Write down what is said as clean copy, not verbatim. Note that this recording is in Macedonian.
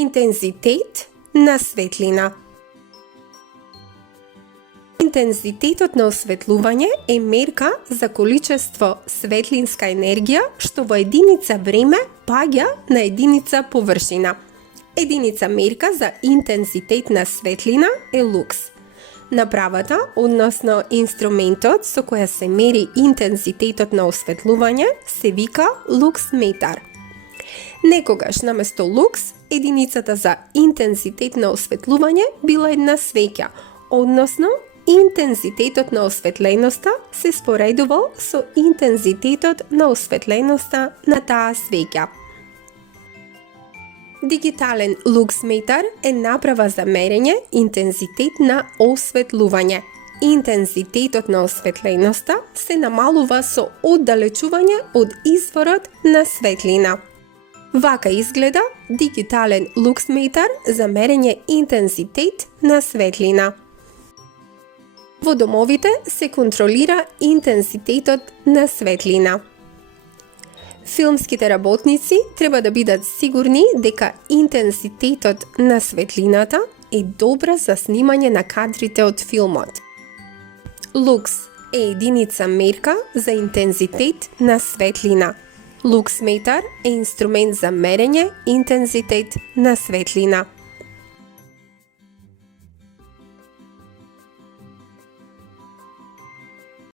Интензитет на светлина. Интензитетот на осветлување е мерка за количество светлинска енергија што во единица време паѓа на единица површина. Единица мерка за интензитет на светлина е лукс. Направата, односно инструментот со која се мери интензитетот на осветлување, се вика луксметар. Некогаш наместо лукс, единицата за интензитет на осветлување била една свеќа, односно интензитетот на осветленоста се споредувал со интензитетот на осветленоста на таа свеќа. Дигитален луксметар е направа за мерење интензитет на осветлување. Интензитетот на осветленоста се намалува со оддалечување од изворот на светлина. Вака изгледа дигитален луксметар за мерење интензитет на светлина. Во домовите се контролира интензитетот на светлина. Филмските работници треба да бидат сигурни дека интензитетот на светлината е добра за снимање на кадрите од филмот. Лукс е единица мерка за интензитет на светлина. Луксметар е инструмент за мерење интензитет на светлина.